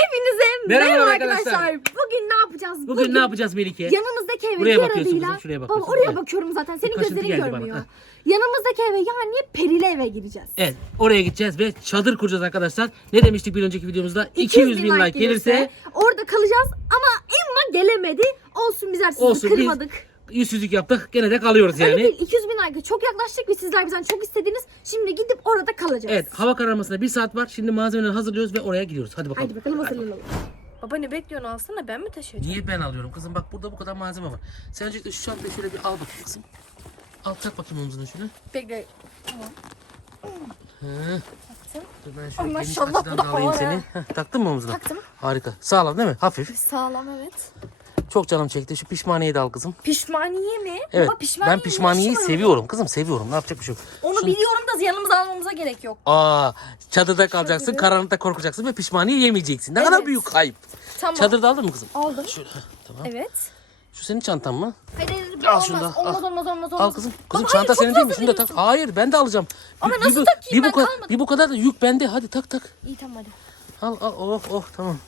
Hepinize Merhaba merhaba arkadaşlar. arkadaşlar. Bugün ne yapacağız? Bugün ne yapacağız Melike? Yanımızdaki eve Buraya bir bakıyorsun kızım, şuraya Baba bakıyorsun. oraya Gel. bakıyorum zaten. Senin kaşıntı gözlerin geldi bana, görmüyor. ha. Yanımızdaki eve yani perili eve gireceğiz. Evet oraya gideceğiz ve çadır kuracağız arkadaşlar. Ne demiştik bir önceki videomuzda? 200 bin like gelirse orada kalacağız ama Emma gelemedi. Olsun bizler sizi olsun biz kırmadık. Yüzsüzlük yaptık gene de kalıyoruz Öyle yani. değil 200 bin like'a çok yaklaştık ve sizler bizden çok istediniz. Şimdi gidip orada kalacağız. Evet hava kararmasına bir saat var. Şimdi malzemeleri hazırlıyoruz ve oraya gidiyoruz. Hadi bakalım. Hadi bakalım hazırlanalım. Baba ne bekliyorsun alsana ben mi taşıyacağım? Niye ben alıyorum kızım? Bak burada bu kadar malzeme var. Sen öncelikle şu çantayı şöyle bir al bakayım kızım. Al tak bakayım omzuna şunu. Bekle. Hı. Dur ben şöyle Ay geniş maşallah, bu açıdan da da alayım hava seni. Heh, taktın mı omzuna? Taktım. Harika. Sağlam değil mi? Hafif. Sağlam evet. Çok canım çekti. Şu pişmaniyeyi de al kızım. Pişmaniye mi? Evet. Baba pişmaniye ben pişmaniyeyi mi? seviyorum kızım. Seviyorum. Ne yapacak bir şey yok. Onu Şunu- biliyorum da yanımıza almamıza gerek yok. Aa, çadırda kalacaksın, gibi. karanlıkta korkacaksın ve pişmaniye yemeyeceksin. Ne kadar Evet. büyük kayıp. Tamam. Çadırda aldın mı kızım? Aldım. Şöyle. Tamam. Evet. Şu senin çantan mı? Hayır hayır Al şunu da, Olmaz, olmaz olmaz olmaz Al kızım. Kızım Baba, çanta hayır, senin değil mi? Şunu da tak. Hayır ben de alacağım. Ama Bir- nasıl bir, takayım bir ben? bu, kadar, Kalmadı. bir bu kadar da yük bende. Hadi tak tak. İyi tamam hadi. Al al oh oh tamam.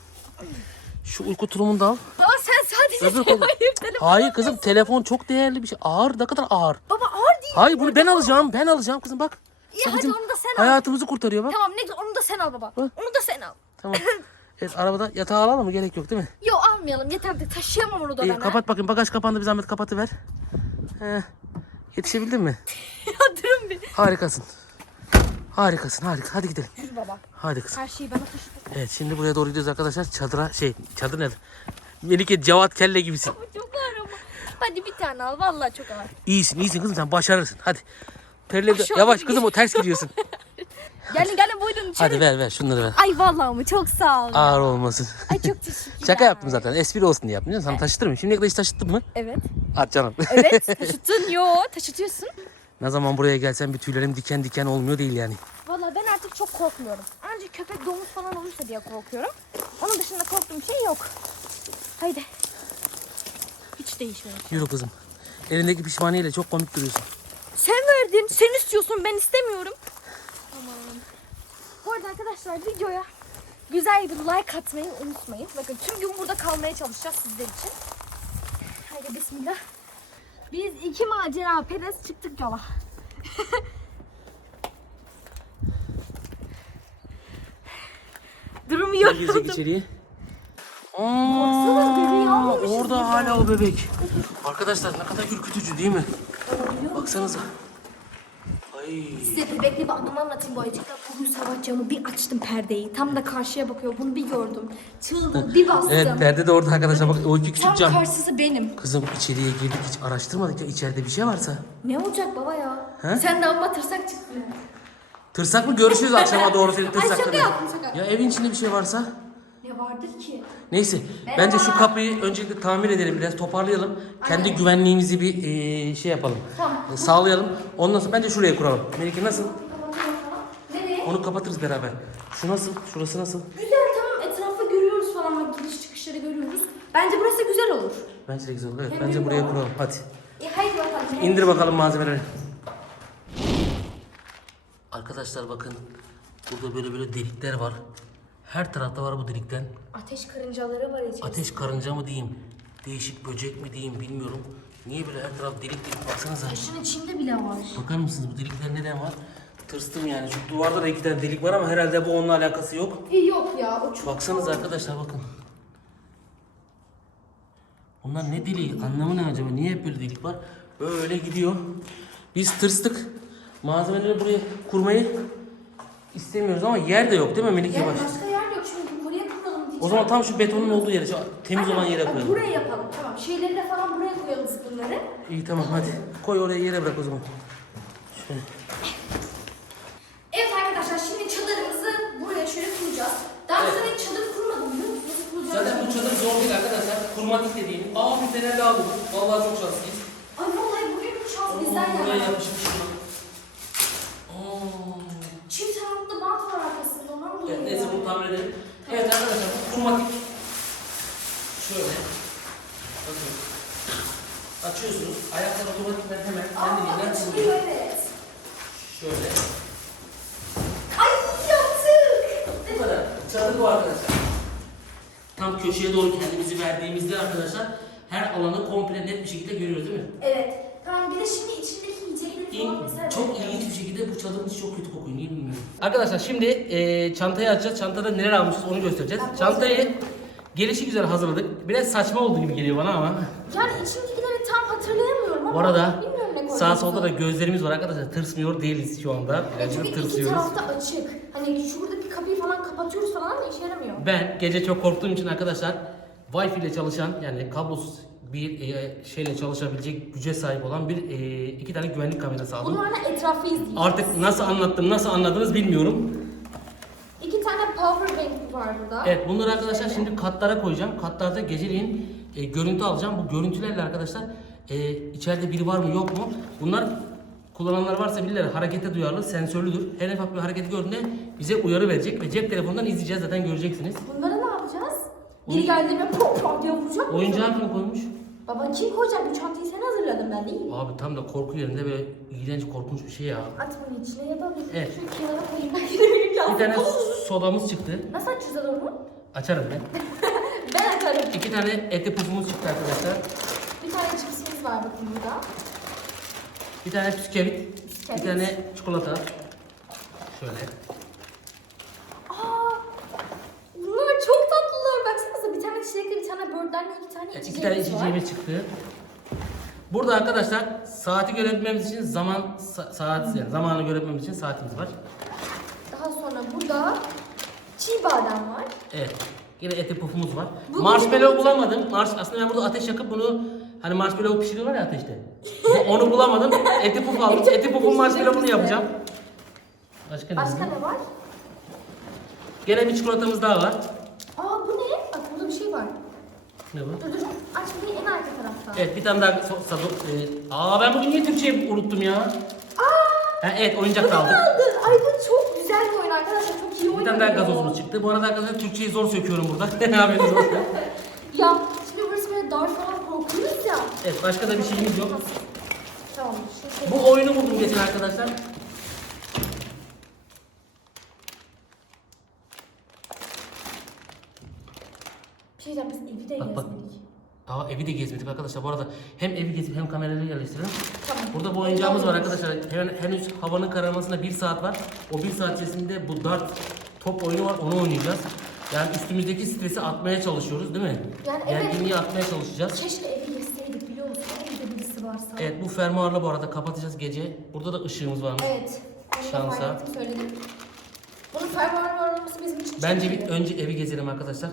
Şu uyku tulumunu da al. Baba sen sadece Öbür kolu. hayır telefon. Hayır kızım telefon çok değerli bir şey. Ağır ne kadar ağır. Baba ağır değil. Hayır bunu ben alacağım. Ben alacağım kızım bak. İyi Bu hadi bizim onu da sen al. Hayatımızı kurtarıyor bak. Tamam ne güzel onu da sen al baba. Onu da sen al. Tamam. Evet arabada yatağı alalım mı? Gerek yok değil mi? Yo almayalım yeter de taşıyamam onu da İyi, ben. ha. kapat bakayım. Bagaj kapandı. Bir zahmet kapatıver. Heh. Yetişebildin mi? ya durun bir. Harikasın. Harikasın harika. Hadi gidelim. Yürü baba. Hadi kızım. Her şeyi bana taşıdı. Evet şimdi buraya doğru gidiyoruz arkadaşlar. Çadıra şey çadır nedir? Melike Cevat Kelle gibisin. Bu çok ağır ama. Hadi bir tane al vallahi çok ağır. İyisin iyisin kızım sen başarırsın. Hadi. Perle Aşağı yavaş kızım o ters gidiyorsun. Gelin gelin buyurun içeri. Hadi ver ver şunları ver. Ay vallahi mı çok sağ ol. Ağır olmasın. Ay çok teşekkürler. Şaka yaptım zaten. Espri olsun diye yaptım. Sana taşıtır mı? Şimdiye kadar hiç taşıttın mı? Evet. At canım. Evet taşıttın. Yo taşıtıyorsun. Ne zaman buraya gelsen bir tüylerim diken diken olmuyor değil yani. Vallahi ben artık çok korkmuyorum. Ancak köpek domuz falan olursa diye korkuyorum. Onun dışında korktuğum şey yok. Haydi. Hiç değişmiyor. Yürü kızım. Elindeki pişmaniyeyle çok komik duruyorsun. Sen verdin. Sen istiyorsun. Ben istemiyorum. Tamam. Bu arada arkadaşlar videoya güzel bir like atmayı unutmayın. Bakın tüm gün burada kalmaya çalışacağız sizler için. Haydi bismillah. Biz iki macera peres çıktık yola. Durmuyor. Girecek içeriye. bebeği Aa, almamışız orada hala o bebek. Arkadaşlar ne kadar ürkütücü değil mi? Baksanıza. Ay. Size bebekli bir anımı anlatayım bu ayıcıkta. Bugün sabah camı bir açtım perdeyi. Tam da karşıya bakıyor. Bunu bir gördüm. Çıldım bir bastım. Evet perde de orada arkadaşlar bak o iki Tam küçük cam. karşısı benim. Kızım içeriye girdik hiç araştırmadık ya içeride bir şey varsa. Ne olacak baba ya? He? Sen de amma tırsak çıktın. Tırsak mı görüşürüz akşama doğru senin tırsaklarını. şaka yaptım, şaka. Ya evin içinde bir şey varsa. Vardır ki? Neyse bence şu kapıyı öncelikle tamir edelim biraz toparlayalım. Kendi güvenliğimizi bir eee, şey yapalım. Tamam. E, Sağlayalım. Ondan sonra bence şuraya kuralım. Melike nasıl? Nereye? Onu kapatırız beraber. Şu nasıl? Şurası nasıl? Güzel tamam etrafı görüyoruz falan bak giriş çıkışları görüyoruz. Bence burası güzel olur. Bence de güzel olur. Evet, Hem bence buraya bu. kuralım. Hadi. E haydi bakalım. İndir bakalım malzemeleri. Arkadaşlar bakın. Burada böyle böyle delikler var. Her tarafta var bu delikten. Ateş karıncaları var içerisinde. Ateş karınca mı diyeyim? Değişik böcek mi diyeyim bilmiyorum. Niye böyle her taraf delik delik baksanıza. Taşın içinde bile var. Bakar mısınız bu delikler neden var? Tırstım yani. Şu duvarda da iki tane delik var ama herhalde bu onunla alakası yok. E yok ya o çok. Baksanıza arkadaşlar bakın. Bunlar ne deliği? Anlamı ne acaba? Niye hep böyle delik var? Böyle gidiyor. Biz tırstık. Malzemeleri buraya kurmayı istemiyoruz ama yer de yok değil mi Melike Yani Baş? başka şimdi buraya kuralım diyeceğim. O zaman tam şu betonun olduğu yere, şu temiz olan yere koyalım. Buraya yapalım tamam. Şeyleri de falan buraya koyalım bunları. İyi tamam hadi. Koy oraya yere bırak o zaman. Şöyle. Evet arkadaşlar şimdi çadırımızı buraya şöyle kuracağız. Daha önce hiç çadır kurmadım biliyor musunuz? Nasıl kuracağız? Zaten bu çadır zor değil arkadaşlar. Kurmatik dediğim. Aa bir tane daha bulduk. Vallahi çok şanslıyız. Ay vallahi bugün şans bizden Oo, Buraya yapışmış. Oo. Çift taraflı bant var arkasında ondan dolayı. Evet, neyse bunu tamir edelim. Evet arkadaşlar bu kurmatik. Şöyle. Bakın. Açıyorsunuz. Ayakları otomatikten hemen kendiliğinden kuruluyor. evet. Şöyle. Ay yaptık. Bu kadar. Çadır bu arkadaşlar. tam köşeye doğru kendimizi verdiğimizde arkadaşlar her alanı komple net bir şekilde görüyoruz değil mi? Evet. Tamam bir de şimdi içindeki mesela. çok ilginç bir şekilde bu çadırın içi çok kötü kokuyor. Niye bilmiyorum. Arkadaşlar şimdi e, çantayı açacağız. Çantada neler almışız onu göstereceğiz. Çantayı gelişi güzel hazırladık. Biraz saçma oldu gibi geliyor bana ama. Yani içindekileri tam hatırlayamıyorum ama. Bu arada bilmiyorum ne sağ solda da gözlerimiz var arkadaşlar. Tırsmıyor değiliz şu anda. Ya Birazcık çünkü iki tırsıyoruz. tarafta açık. Hani şuradaki kapıyı falan kapatıyoruz falan ama işe yaramıyor. Ben gece çok korktuğum için arkadaşlar Wi-Fi ile çalışan yani kablosuz bir e, şeyle çalışabilecek güce sahip olan bir e, iki tane güvenlik kamerası aldım. Bunlarla etrafı izleyeceğiz. Artık nasıl anlattım, nasıl anladınız bilmiyorum. İki tane power bank var burada. Evet bunları arkadaşlar şimdi katlara koyacağım. Katlarda geceliğin e, görüntü alacağım. Bu görüntülerle arkadaşlar e, içeride biri var mı yok mu? Bunlar kullananlar varsa bilirler harekete duyarlı, sensörlüdür. Her ufak bir hareketi gördüğünde bize uyarı verecek ve cep telefonundan izleyeceğiz zaten göreceksiniz. Bunları ne yapacağız? Biri geldiğinde pop pop diye vuracak mı? Oyuncağı kim koymuş? Baba kim koyacak bu çantayı sen hazırladın ben değil mi? Abi tam da korku yerinde böyle iğrenç korkunç bir şey ya. At bunu içine ya da bir Evet. şu kenara koyayım ben yine benim Bir tane sodamız çıktı. Nasıl açacağız onu? Açarım ben. Ben açarım. İki tane eti pufumuz çıktı arkadaşlar. Bir tane cipsimiz var bakın burada. Bir tane. Bisküvit. Bir tane çikolata. Şöyle. Aa, bunlar çok tatlılar. Baksanıza bir tane çilekli, bird'den iki tane içeceğimiz iki tane var. içeceğimiz çıktı. Burada arkadaşlar saati görebilmemiz için zaman sa- saat yani zamanı görebilmemiz için saatimiz var. Daha sonra burada çiğ badem var. Evet. Yine eti pufumuz var. Bu marshmallow bulamadım. Marş, aslında ben burada ateş yakıp bunu hani marshmallow pişiriyorlar ya ateşte. Onu bulamadım. Eti puf aldım. Eti Eti pufun puf marshmallow'unu pişireceğiz yapacağım. Başka ne? Başka var? ne var? Gene bir çikolatamız daha var. Aa bu ne? Bak burada bir şey var. Ne bu? Dur dur. Aç bir en arka tarafta. Evet bir tane daha so- sado. E, aa ben bugün niye Türkçeyi unuttum ya? Aa! Ha, evet oyuncak da aldık. aldın? Ay bu çok güzel bir oyun arkadaşlar. Çok iyi oyun. Bir tane daha gazozumuz çıktı. Bu arada arkadaşlar Türkçeyi zor söküyorum burada. ne olsun. Ya şimdi burası böyle dar falan korkuyoruz ya. Evet başka da bir şeyimiz yok. Tamam. Bu oyunu buldum geçen arkadaşlar. Bir şey diyeceğim biz evi de Bak, bak. gezmedik. Aa evi de gezmedik arkadaşlar. Bu arada hem evi gezip hem kameraları yerleştirelim. Tamam. Burada bu oyuncağımız var arkadaşlar. Hemen, henüz havanın kararmasına bir saat var. O bir saat içerisinde bu dart top oyunu var onu oynayacağız. Yani üstümüzdeki stresi atmaya çalışıyoruz değil mi? Yani evet. Gerginliği atmaya çalışacağız. Keşke evi gezseydik biliyor musun? Evde birisi varsa. Evet bu fermuarla bu arada kapatacağız gece. Burada da ışığımız varmış. Evet. Şansa. söyledim. Bunun fermuarı var olması bizim için Bence bir önce evi gezelim arkadaşlar.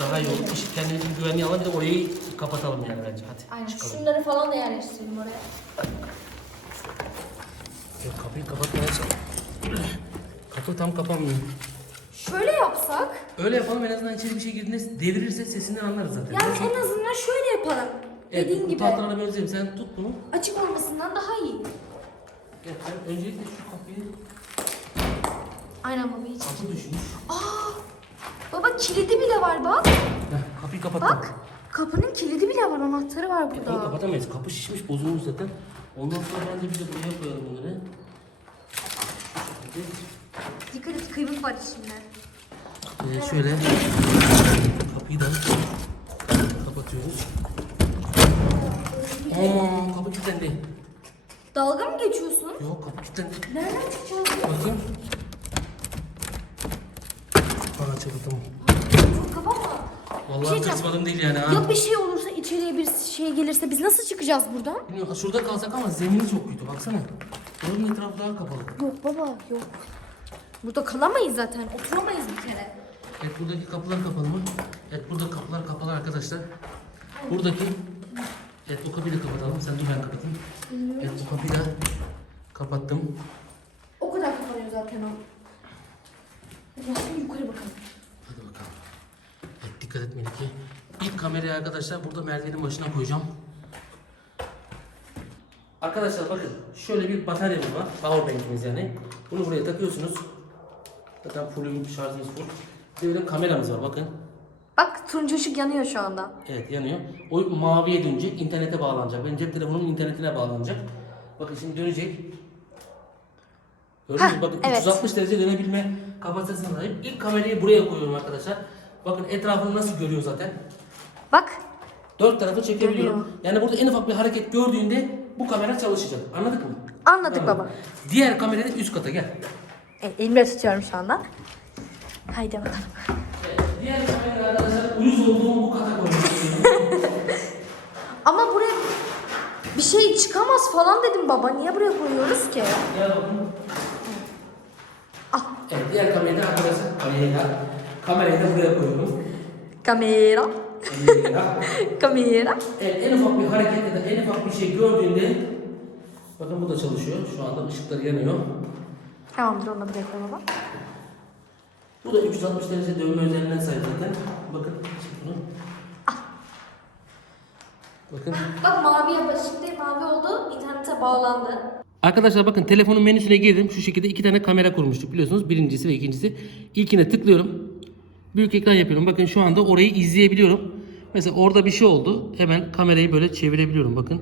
Daha iyi olur. Kendimizi güvenliğe alalım bir de orayı kapatalım yani bence. Hadi Aynen. çıkalım. Şunları falan da yerleştirelim oraya. Evet, kapıyı kapatmaya çalış. Kapı tam kapanmıyor. Şöyle yapsak. Öyle yapalım en azından içeri bir şey girdiğinde delirirse sesinden anlarız zaten. Yani en azından şöyle yapalım. evet, Dediğin bu gibi. tahtalara benzerim. Sen tut bunu. Açık olmasından daha iyi. Evet, sen öncelikle şu kapıyı Aynen baba hiç. kapı düşmüş. Baba kilidi bile var bak. Heh, kapıyı kapattım. Bak. Kapının kilidi bile var. Anahtarı var burada. kapatamayız. Kapı şişmiş, bozulmuş zaten. Ondan sonra bence biz de buraya koyalım bunları. Dikkat et kıymık var içinde. Ee, şöyle kapıyı da kapatıyoruz. Aman kapı kilitlendi. Dalga mı geçiyorsun? Yok kapı kilitlendi. Nereden çıkacağız? Bakayım. Aa açıldı tamam. Vallahi Şey kısmadım değil yani ha. Ya bir şey olursa içeriye bir şey gelirse biz nasıl çıkacağız buradan? Bilmiyorum, şurada kalsak ama zemini çok kötü baksana. Buranın etrafı daha kapalı. Yok baba yok. Burada kalamayız zaten. Oturamayız bir kere. Evet buradaki kapılar kapalı mı? Evet burada kapılar kapalı arkadaşlar. Buradaki Evet bu kapıyı da kapatalım. Sen dur ben kapatayım. Evet bu kapıyı da kapattım. O kadar kapanıyor zaten o. Hadi yukarı bakalım. Dikkat et Melike. İlk kamerayı arkadaşlar burada merdivenin başına koyacağım. Arkadaşlar bakın şöyle bir bataryamız var. Powerbank'imiz yani. Bunu buraya takıyorsunuz. Zaten full şarjımız full. Bir de böyle kameramız var bakın. Bak turuncu ışık yanıyor şu anda. Evet yanıyor. O maviye dönecek, internete bağlanacak. Benim cep telefonumun internetine bağlanacak. Bakın şimdi dönecek. Gördünüz mü? Bakın evet. 360 derece dönebilme kapasitesine sahip. İlk kamerayı buraya koyuyorum arkadaşlar. Bakın etrafını nasıl görüyor zaten. Bak. Dört tarafı çekebiliyor. Görüyor. Yani burada en ufak bir hareket gördüğünde bu kamera çalışacak. Anladık mı? Anladık Tamam. baba. Diğer kamera da üst kata gel. E, elimle tutuyorum şu anda. Haydi bakalım. Diğer kamera arkadaşlar uyuz olduğumu bu kata koymak Ama buraya bir şey çıkamaz falan dedim baba. Niye buraya koyuyoruz ki? Gel bakın. Al. Evet diğer kamerayı da arkadaşlar kamerayı da kamerayı da buraya koyuyorum. Kamera. Kamera. Kamera. Evet en ufak bir hareket ya da en ufak bir şey gördüğünde bakın bu da çalışıyor. Şu anda ışıklar yanıyor. Tamamdır onu da buraya koy baba. Bu da 360 derece dönme özelliğine sahip zaten. Bakın bunu. Bakın. Bak mavi yapar. Şimdi mavi oldu. internete bağlandı. Arkadaşlar bakın telefonun menüsüne girdim. Şu şekilde iki tane kamera kurmuştuk biliyorsunuz. Birincisi ve ikincisi. İlkine tıklıyorum. Büyük ekran yapıyorum. Bakın şu anda orayı izleyebiliyorum. Mesela orada bir şey oldu. Hemen kamerayı böyle çevirebiliyorum bakın.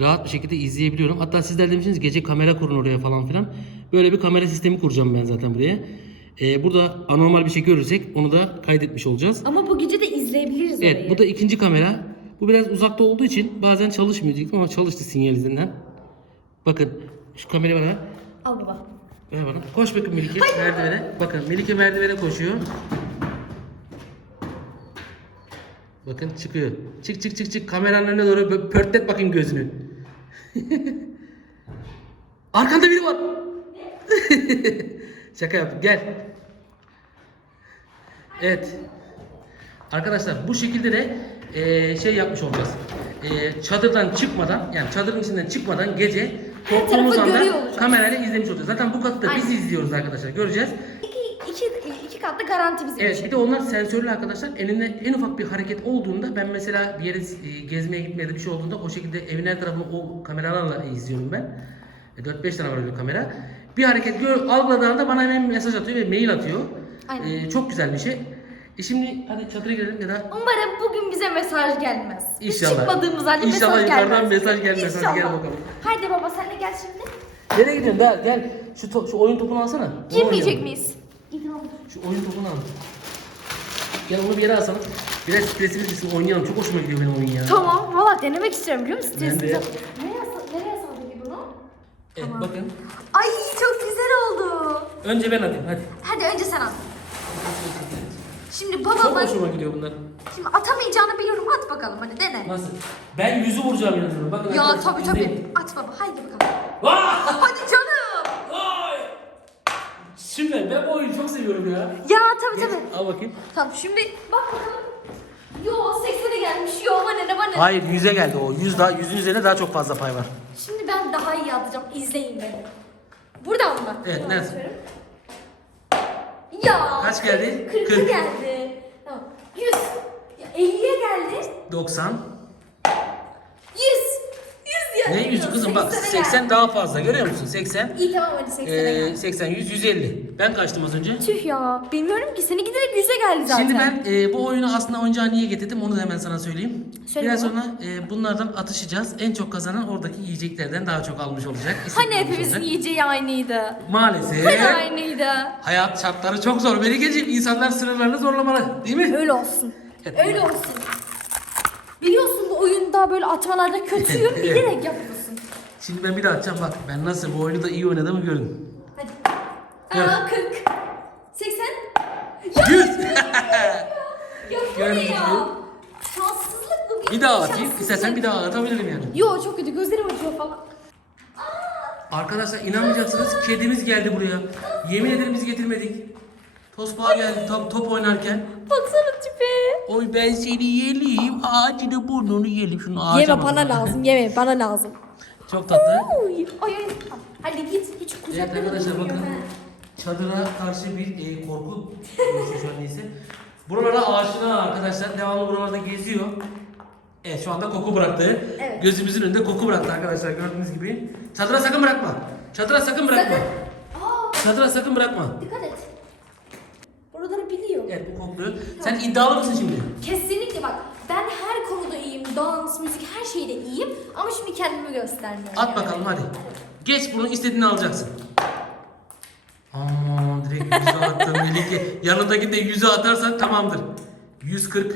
Rahat bir şekilde izleyebiliyorum. Hatta sizler demişsiniz gece kamera kurun oraya falan filan. Böyle bir kamera sistemi kuracağım ben zaten buraya. Ee, burada anormal bir şey görürsek onu da kaydetmiş olacağız. Ama bu gece de izleyebiliriz Evet orayı. bu da ikinci kamera. Bu biraz uzakta olduğu için bazen çalışmıyor diyecektim ama çalıştı sinyal izinden. Bakın şu kamerayı bana. Al baba. Ver bana. Koş bakın Melike merdivene. Bakın Melike merdivene koşuyor. Bakın çıkıyor. Çık çık çık çık kameranın önüne doğru pörtlet bakayım gözünü. Arkanda biri var. Şaka yaptım. Gel. Evet. Arkadaşlar bu şekilde de eee, şey yapmış olacağız. Eee, çadırdan çıkmadan yani çadırın içinden çıkmadan gece korktuğumuz anda kamerayla izlemiş olacağız. Zaten bu katta biz Aynen. izliyoruz arkadaşlar. Göreceğiz. İki, iki katlı garanti bizim Evet için. bir de onlar sensörlü arkadaşlar. Elinde en ufak bir hareket olduğunda ben mesela bir yere e, gezmeye gitmeye bir şey olduğunda o şekilde evin her tarafını o kameralarla izliyorum ben. E, 4-5 tane var öyle kamera. Bir hareket gör, algıladığı anda bana hemen mesaj atıyor ve mail atıyor. Aynen. E, çok güzel bir şey. E şimdi hadi çadıra girelim ya da Umarım bugün bize mesaj gelmez. Biz İnşallah. çıkmadığımız halde İnşallah mesaj yukarıdan gelmez. mesaj gelmez. Hadi gel bakalım. Haydi baba sen de gel şimdi. nereye gidiyorsun? Gel, gel. Şu, to- şu oyun topunu alsana. Onu Girmeyecek oynayalım. miyiz? İyi tamam. Şu oyun topunu al. Gel onu bir yere alsana. Biraz stresimiz gitsin oynayalım. Çok hoşuma gidiyor benim oyun ya. Tamam valla denemek istiyorum biliyor musun? Ben de. Stresimizi- Nereye, sa- nereye saldırıyor bunu? Evet bakın. Ay çok güzel oldu. Önce ben atayım hadi. Hadi önce sen at. Şimdi Çok babamın hoşuma gidiyor bunlar. şimdi atamayacağını biliyorum. At bakalım hadi dene. Nasıl? Ben yüzü vuracağım inanıyorum. Bakın Ya arkadaşlar, tabii tabii. At baba haydi bakalım. Vaa! Hadi canım. Şimdi ben bu oyunu çok seviyorum ya. Ya tabii tabii. Al bakayım. Tamam şimdi bak bakalım. Yo 80'e gelmiş. Yo bana ne bana ne. Hayır yüze geldi o. Yüz daha, yüzün üzerine daha çok fazla pay var. Şimdi ben daha iyi atacağım. İzleyin beni. Buradan mı? Evet, Buradan atıyorum. Ya. Kaç geldi? 40'a 40. geldi. Tamam. 100. Ya 50'ye geldi. 90. 100. 100. Ne yüzü kızım bak 80'e 80 geldi. daha fazla görüyor musun? 80. İyi tamam hadi 80'e Ee, geldi. 80, 100, 150. Ben kaçtım az önce. Tüh ya. Bilmiyorum ki. Seni giderek 100'e geldi zaten. Şimdi ben e, bu oyunu aslında oyuncağı niye getirdim onu da hemen sana söyleyeyim. Söyle Biraz sonra e, bunlardan atışacağız. En çok kazanan oradaki yiyeceklerden daha çok almış olacak. Hani almış hepimizin olacak. yiyeceği aynıydı. Maalesef. Hani aynıydı. Hayat şartları çok zor. Melike'ciğim insanlar sınırlarını zorlamalı. Değil mi? Öyle olsun. Evet. Öyle olsun. Biliyorsun bu oyunda böyle atmalarda kötüyüm. Bilerek yapıyorsun. Şimdi ben bir daha atacağım bak. Ben nasıl bu oyunu da iyi oynadığımı görün. Hadi. Evet. Aa 40. 80. 100. Ya bu Gördüğünüz ne ya? gibi. Şanssızlık bu. bir daha atayım. Şanssızlık. İstersen bir daha atabilirim yani. Yo çok kötü gözlerim acıyor falan. Arkadaşlar inanmayacaksınız. Kedimiz geldi buraya. Yemin ederim biz getirmedik. Tosbağa geldi top, top oynarken. Baksana tipe. Oy ben seni yiyelim. Ağacını burnunu yiyelim. Şunu ağaca Yeme bak. bana lazım yeme bana lazım. Çok tatlı. Oy, ay ay. Hadi git hiç Evet kucaklarına arkadaşlar bakın. Çadıra karşı bir e, korku oluşuyor şu an neyse. Buralara aşina arkadaşlar. Devamlı buralarda geziyor. Evet şu anda koku bıraktı. Evet. Gözümüzün önünde koku bıraktı arkadaşlar gördüğünüz gibi. Çadıra sakın bırakma. Çadıra sakın bırakma. Sakın. Aa Çadıra sakın bırakma. dikkat et. Buraları biliyor. Evet bu kokluyor. Sen iddialı mısın şimdi? Kesinlikle bak ben her konuda iyiyim. Dans, müzik her şeyde iyiyim. Ama şimdi kendimi göstermiyorum. At bakalım hadi. Geç bunu istediğini alacaksın. Aman direkt yüzü attım Melike. Yanındaki de yüzü atarsan tamamdır. 140.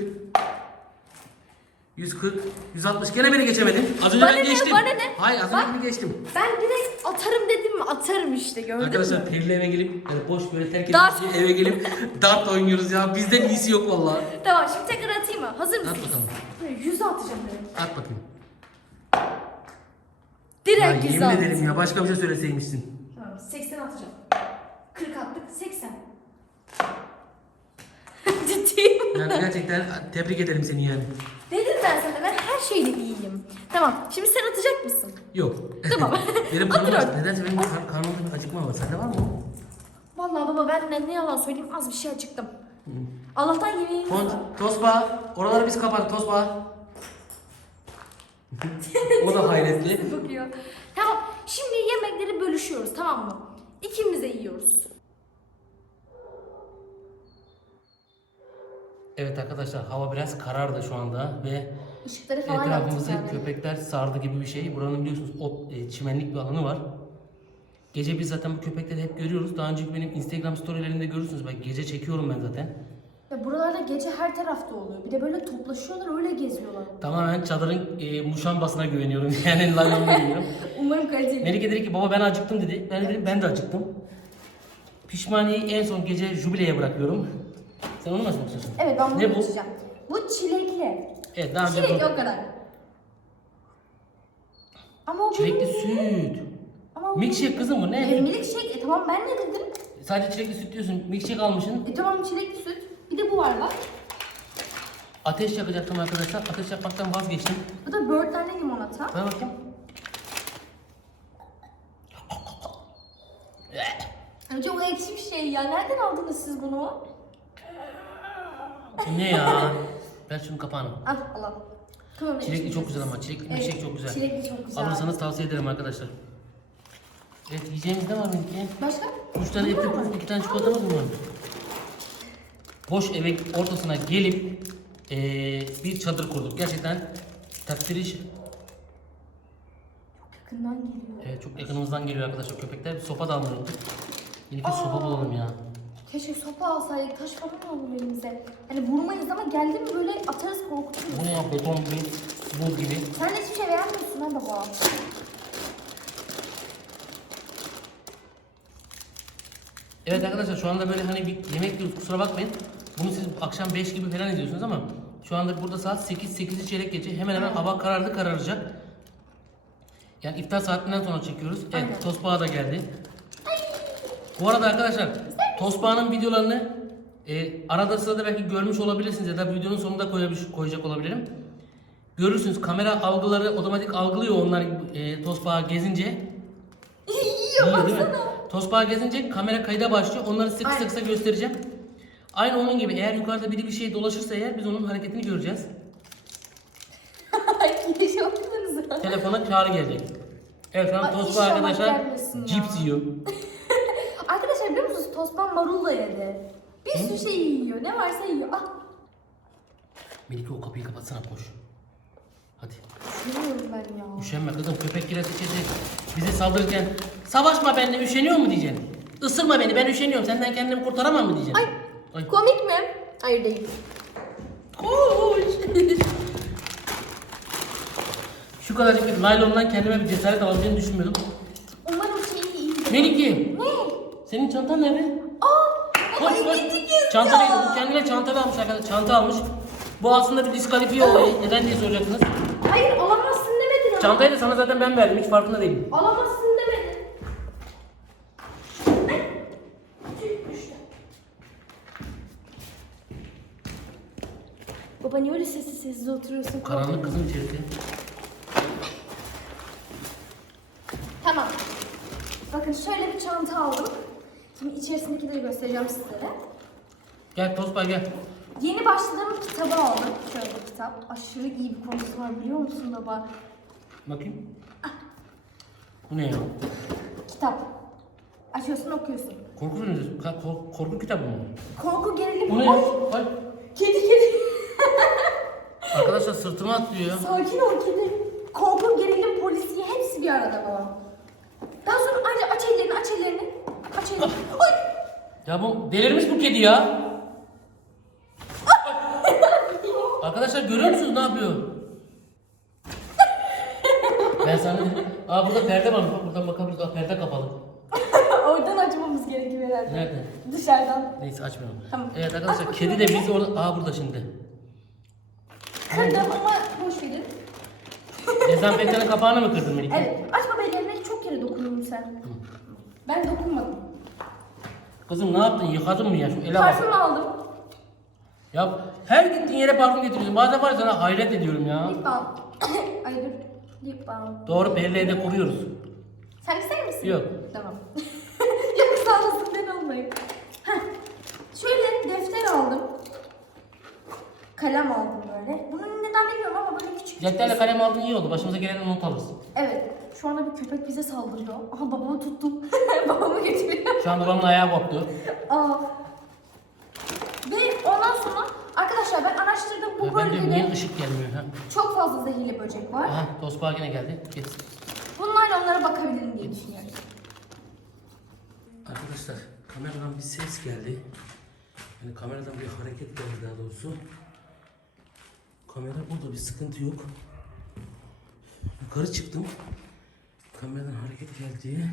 140. 160. Gene beni geçemedin. Az önce Bana ben ne, geçtim. bana ne? Hayır az Bak. önce ben geçtim. Ben direkt atarım dedim mi atarım işte gördün Arkadaşlar mü? perili eve gelip yani boş böyle terk Dart. edilmiş eve gelip dart oynuyoruz ya. Bizden iyisi yok vallahi. Tamam şimdi tekrar atayım mı? Hazır At mısın? bakalım. Yüze atacağım böyle. At bakayım. Direkt Ya yüze yemin atacağım. ederim ya başka bir şey söyleseymişsin. Tamam 80 atacağım. 40 attık 80. Ciddiyim. Yani gerçekten tebrik ederim seni yani. Dedim ben sana ben her şeyle iyiyim. Tamam şimdi sen atacak mısın? Yok. Tamam. benim karnım aç. Nedense benim kar- karnımda bir acıkma var. Sende var mı? Vallahi baba ben ne, ne yalan söyleyeyim az bir şey acıktım. Allah'tan yemeğimiz Kont, var. tosba. Oraları biz kapat tosba. o da hayretli. Bakıyor. Tamam şimdi yemekleri bölüşüyoruz tamam mı? İkimiz de yiyoruz. Evet arkadaşlar hava biraz karardı şu anda ve Işıkları falan etrafımızı yani. köpekler sardı gibi bir şey. Buranın biliyorsunuz ot, e, çimenlik bir alanı var. Gece biz zaten bu köpekleri hep görüyoruz. Daha önceki benim Instagram storylerimde görürsünüz. Bak gece çekiyorum ben zaten. Ya buralarda gece her tarafta oluyor. Bir de böyle toplaşıyorlar öyle geziyorlar. Tamamen çadırın e, muşambasına güveniyorum. Yani laylonuna güveniyorum. Umarım kaliteli. Melike dedi ki baba ben acıktım dedi. Ben de dedim ben de acıktım. Pişmaniyeyi en son gece jubileye bırakıyorum. Sen onu nasıl istiyorsun? Evet ben bunu Ne bu? içeceğim. Bu çilekli. Evet daha önce Çilekli o kadar. Ama o Çilekli benim- süt. Ama o Milkshake kızım bu benim. ne? milkshake. E tamam ben ne dedim? Sadece çilekli süt diyorsun. Milkshake almışsın. E tamam çilekli süt. Bir de bu var bak. Ateş yakacaktım arkadaşlar. Ateş yapmaktan vazgeçtim. Bu da böğürtlenli limonata. Ver bakayım. Önce o ekşi bir şey ya. Nereden aldınız siz bunu? Bu ne ya? Ver şunun kapağını. Al Allah. Tamam, Çilekli çok güzel ama. Çilekli Evet, milkshake çok güzel. Çilekli çok güzel. Alırsanız tavsiye ederim arkadaşlar. Evet yiyeceğimiz ne var Melike? Başka? Üç tane etli puf, iki tane çikolatamız mı var? Boş eve ortasına gelip eee, bir çadır kurduk. Gerçekten takdiri iş. Yakından geliyor. Evet, çok yakınımızdan geliyor arkadaşlar köpekler. Bir sopa da almayı unuttuk. Yine bir sopa bulalım ya. Keşke sopa alsaydık. Taş falan alalım elimize. Hani vurmayız ama geldi mi böyle atarız korkuturuz. Bu ne ya beton gibi, buz gibi. Sen de hiçbir şey beğenmiyorsun ha baba. Evet arkadaşlar şu anda böyle hani bir yemek diyoruz kusura bakmayın. Bunu siz akşam 5 gibi falan izliyorsunuz ama şu anda burada saat 8 8'i çeyrek geçe hemen hemen hava karardı kararacak. Yani iftar saatinden sonra çekiyoruz. Evet Aynen. Tosbağa da geldi. Bu arada arkadaşlar Tosbağa'nın videolarını e, arada sırada belki görmüş olabilirsiniz ya da videonun sonunda koyabil- koyacak olabilirim. Görürsünüz kamera algıları otomatik algılıyor onlar e, Tosbağa gezince. Değil mi? Tosbağa gezince kamera kayda başlıyor. Onları kısa Aynen. kısa göstereceğim. Aynı onun gibi eğer yukarıda biri bir şey dolaşırsa eğer biz onun hareketini göreceğiz. Telefona çağrı gelecek. Evet Tosbağa inşallah arkadaşlar cips yiyor. Tosban marulla yedi. Bir sürü şey yiyor. Ne varsa yiyor. Ah. Melike o kapıyı kapatsana koş. Hadi. Bilmiyorum ben ya. Üşenme kızım köpek giresi içeri bize saldırırken savaşma benimle üşeniyor mu diyeceksin. Isırma beni ben üşeniyorum senden kendimi kurtaramam mı diyeceksin. Ay. Ay. Komik mi? Hayır değil. Koş. Şu kadarcık bir naylondan kendime bir cesaret alabileceğini düşünmüyordum. Umarım şey iyi. Melike Ne? Senin çantan nerede? Aa! Koş koş. ikinci kez Çanta ya. neydi? Bu kendine çanta almış arkadaşlar. Çanta almış. Bu aslında bir diskalifiye olayı. Neden diye soracaksınız. Hayır alamazsın demedin ama. Çantayı da sana zaten ben verdim. Hiç farkında değilim. Alamazsın demedin. Baba niye öyle sessiz sessiz oturuyorsun? Karanlık kızım içerisi. Tamam. Bakın şöyle bir çanta aldım. Şimdi içerisindekileri göstereceğim sizlere. Gel Tosba gel. Yeni başladığım kitabı aldım. Şöyle bir kitap. Aşırı iyi bir konusu var biliyor musun baba? Bakayım. Bu ne ya? Kitap. Açıyorsun okuyorsun. Korku filmi korku, korku kitabı mı? Korku gerilim. Bu ne? Ay, Ay. Kedi kedi. Arkadaşlar sırtıma atlıyor ya. Sakin ol kedi. Korku gerilim polisiye hepsi bir arada baba. Daha sonra ayrıca aç ellerini aç ellerini. Aç Ay. Ya bu delirmiş bu kedi ya. Arkadaşlar görüyor musunuz ne yapıyor? Ben sana Aa burada perde var. Bak buradan bakabiliriz. Aa perde kapalı. Oradan açmamız gerekiyor herhalde. Nerede? Dışarıdan. Neyse açmıyorum. Tamam. Evet arkadaşlar kedi de biz orada... Aa burada şimdi. Kırdım ama boş verin. Dezenfektanın kapağını mı kırdın Melike? Evet. Açma ellerine çok kere dokundun sen. Ben dokunmadım. Kızım ne yaptın? Yıkadın mı ya? Şu ele bak. Parfüm aldım. Ya her gittiğin yere parfüm getiriyorsun. Bazen var ya sana hayret ediyorum ya. Lip balm. Ay dur. Lip balm. Doğru belleğe de kuruyoruz. Sen ister misin? Yok. Tamam. Yok sağ olasın ben almayayım. Heh. Şöyle defter aldım. Kalem aldım böyle. Bunu neden bilmiyorum ama böyle küçük. Cetvelle kalem aldın iyi oldu. Başımıza gelen not alırız. Evet. Şu anda bir köpek bize saldırıyor. Aha babamı tuttum. babamı getiriyor. Şu an babamın ayağı koptu. Aa. Ve ondan sonra arkadaşlar ben araştırdım bu ben diyorum niye bölgede ışık gelmiyor ha? çok fazla zehirli böcek var. Aha Tosbağa yine geldi. Geç. Bunlarla onlara bakabilirim diye düşünüyorum. Arkadaşlar kameradan bir ses geldi. Yani kameradan bir hareket geldi daha doğrusu. Kamera burada bir sıkıntı yok. Yukarı çıktım. Kameradan hareket geldi.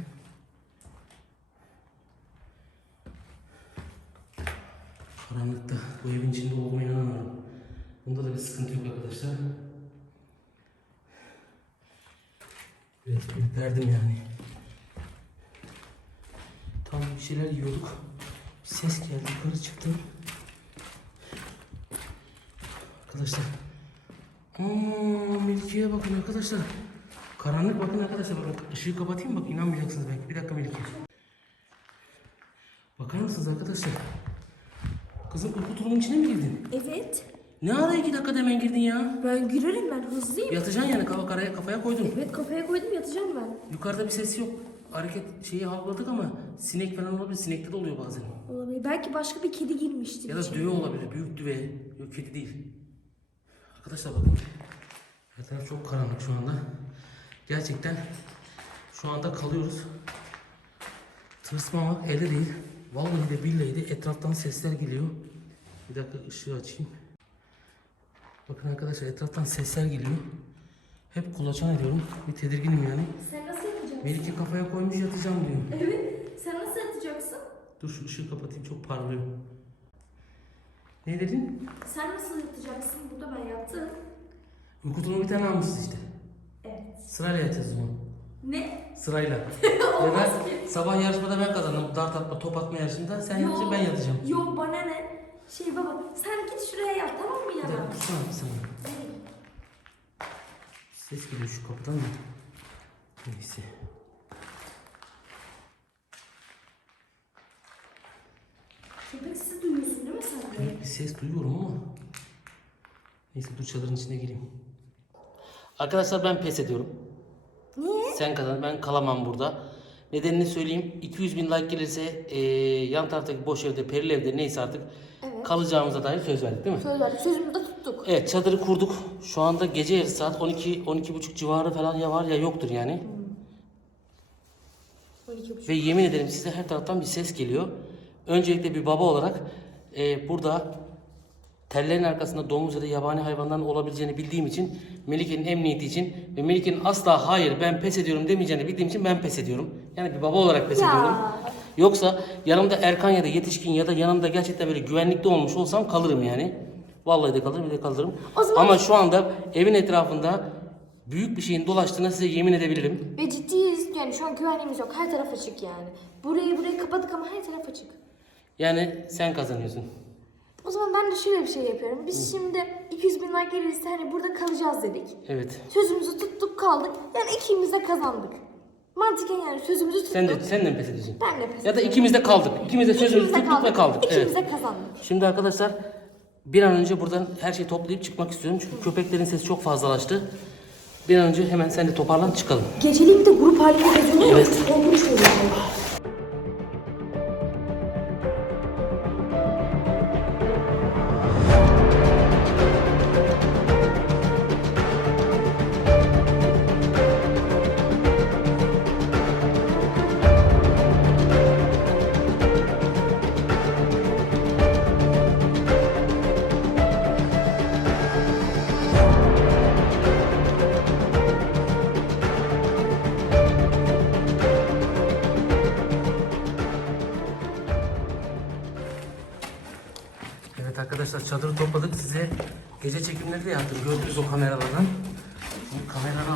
Karanlıkta bu evin içinde olduğuma inanamıyorum. Bunda da bir sıkıntı yok arkadaşlar. Biraz ürperdim yani. Tam bir şeyler yiyorduk. Bir ses geldi yukarı çıktım. Arkadaşlar. Aa, Melike'ye bakın arkadaşlar. Karanlık bakın arkadaşlar. Bakın ışığı kapatayım bak inanmayacaksınız belki. Bir dakika Melike. Bakar mısınız arkadaşlar? Kızım uyku tulumun içine mi girdin? Evet. Ne ara iki dakikada hemen girdin ya? Ben girerim ben hızlıyım. Yatacaksın yani kafa karaya, kafaya koydun. Evet kafaya koydum yatacağım ben. Yukarıda bir ses yok. Hareket şeyi havladık ama sinek falan olabilir. Sinekte de oluyor bazen. Olabilir. Belki başka bir kedi girmiştir. Ya da düve olabilir. Büyük düve. Yok kedi değil. Arkadaşlar bakın. Her taraf çok karanlık şu anda. Gerçekten şu anda kalıyoruz. Tırsmamak elde değil. Vallahi de billahi de etraftan sesler geliyor. Bir dakika ışığı açayım. Bakın arkadaşlar etraftan sesler geliyor. Hep kulaçan ediyorum. Bir tedirginim yani. Sen nasıl yatacaksın? Melike kafaya koymuş yatacağım diyor. Evet. Sen nasıl yatacaksın? Dur şu ışığı kapatayım çok parlıyor. Ne dedin? Sen nasıl yatacaksın? Burada ben yattım. Uyku tulumu bir tane almışız işte. Evet. Sırayla yatacağız o zaman. Ne? Sırayla. Olmaz ya ben, ki. sabah yarışmada ben kazandım. Dart atma, top atma yarışında. Sen yatacaksın ben yatacağım. Yo bana ne? Şey baba sen git şuraya yat tamam mı Bir yana? dakika dursana bir saniye. Ses geliyor şu kapıdan da. Neyse. Köpek ses duyuyorum ama. Neyse dur çadırın içine gireyim. Arkadaşlar ben pes ediyorum. Niye? Sen kazan ben kalamam burada. Nedenini söyleyeyim. 200 bin like gelirse eee, yan taraftaki boş evde, perili evde neyse artık Evet. kalacağımıza dair söz verdik değil mi? Söz verdik sözümüzü de tuttuk. Evet çadırı kurduk. Şu anda gece yarısı saat 12 12 buçuk civarı falan ya var ya yoktur yani. 12.30. Ve yemin ederim size her taraftan bir ses geliyor. Öncelikle bir baba olarak e, burada tellerin arkasında domuz ya da yabani hayvanların olabileceğini bildiğim için Melike'nin emniyeti için ve Melike'nin asla hayır ben pes ediyorum demeyeceğini bildiğim için ben pes ediyorum. Yani bir baba olarak pes ediyorum. Yoksa yanımda Erkan ya da yetişkin ya da yanımda gerçekten böyle güvenlikte olmuş olsam kalırım yani. Vallahi de kalırım bir de kalırım. O zaman- Ama şu anda evin etrafında büyük bir şeyin dolaştığına size yemin edebilirim. Ve ciddiyiz yani şu an güvenliğimiz yok. Her taraf açık yani. Burayı burayı kapadık ama her taraf açık. Yani sen kazanıyorsun. O zaman ben de şöyle bir şey yapıyorum. Biz şimdi 200 bin like gelirse hani burada kalacağız dedik. Evet. Sözümüzü tuttuk kaldık. Yani ikimiz de kazandık. Mantıken yani sözümüzü tuttuk. Sen de sen de mi pes ediyorsun? Ben de pes Ya da ediyorum. ikimiz de kaldık. İkimiz de sözümüzü İkimiz de tuttuk ve kaldık. İkimiz Evet. de kazandık. Şimdi arkadaşlar bir an önce buradan her şeyi toplayıp çıkmak istiyorum. Çünkü köpeklerin sesi çok fazlalaştı. Bir an önce hemen sen de toparlan çıkalım. Geceliğin bir de grup halinde geziyorlar. Evet. Korkunç oluyor.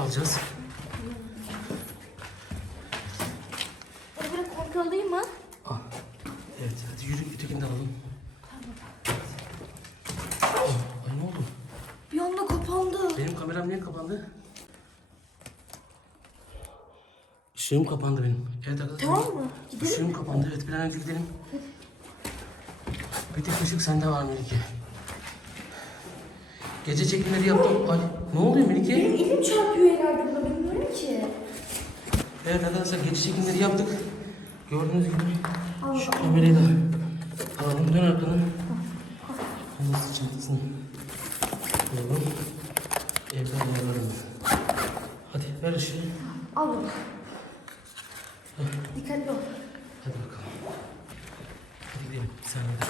Alacağız. Böyle kontrol alayım mı? Al. Evet hadi yürü ötekini de alalım. Oh, Ay ne oldu? Bir anda kapandı. Benim kameram niye kapandı? Işığım kapandı benim. Evet arkadaşlar. Tamam mı? Gidelim. Işığım kapandı. Evet bir an önce gidelim. Bir tek ışık sende var Melike. Gece çekimleri yaptım. Ay ne oluyor Melike? Elim çarpıyor herhalde buna bilmiyorum ki. Evet arkadaşlar gece çekimleri yaptık. Gördüğünüz gibi şu kamerayı da alalım. Dön arkanı. Nasıl çantasını koyalım. Evden ayarlarım. Hadi ver ışığı. Al bunu. Dikkatli ol. Hadi bakalım. Hadi gidelim. Sen de.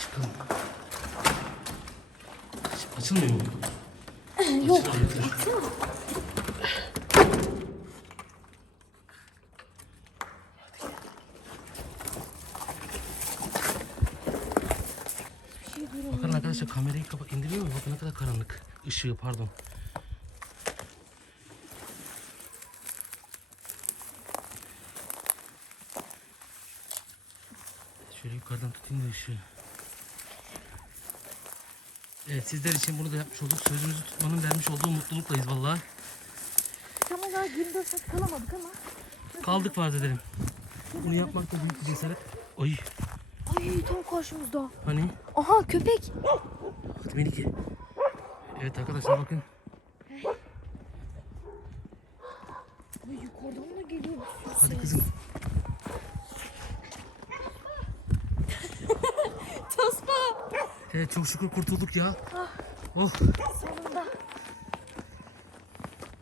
Çıkalım. Aç- Açılmıyor mu? Yok. Dur. Baksana. Bakın arkadaşlar kamerayı kapa indiriyor mu? Bakın ne kadar karanlık. Işığı pardon. Şöyle yukarıdan tutayım da ışığı. Evet sizler için bunu da yapmış olduk. Sözümüzü tutmanın vermiş olduğu mutluluklayız vallahi. Tamam daha 24 saat kalamadık ama. Kaldık farz edelim. Bunu yapmak da büyük bir cesaret. Ay Ay tam karşımızda. hani? Aha köpek. Hadi Melike. Evet arkadaşlar bakın. Ay yukarıdan da geliyor bir sürü Hadi ses. kızım. Evet çok şükür kurtulduk ya. Oh. Sonunda.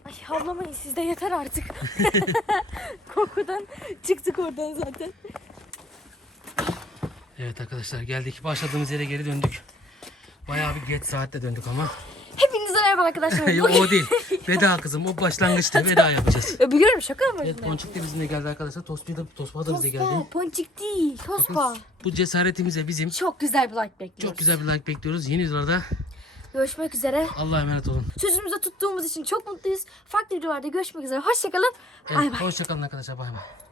Ay havlamayın siz de yeter artık. Kokudan çıktık oradan zaten. Evet arkadaşlar geldik. Başladığımız yere geri döndük. Bayağı bir geç saatte döndük ama. Hepinize merhaba arkadaşlar. Yok o değil. Veda kızım. O başlangıçta veda yapacağız. E, Biliyorum şaka mı? Evet Ponçik de bizimle geldi arkadaşlar. Tospa da, Tospa da bize geldi. Tospa, ponçik değil, tospa. Bu cesaretimize bizim Çok güzel bir like bekliyoruz. çok güzel bir like bekliyoruz. Yeni yıllarda Görüşmek üzere. Allah'a emanet olun. Sözümüzde tuttuğumuz için çok mutluyuz. Farklı videolarda görüşmek üzere. Hoşçakalın. Bay Evet, bay. hoşçakalın arkadaşlar. Bay bay.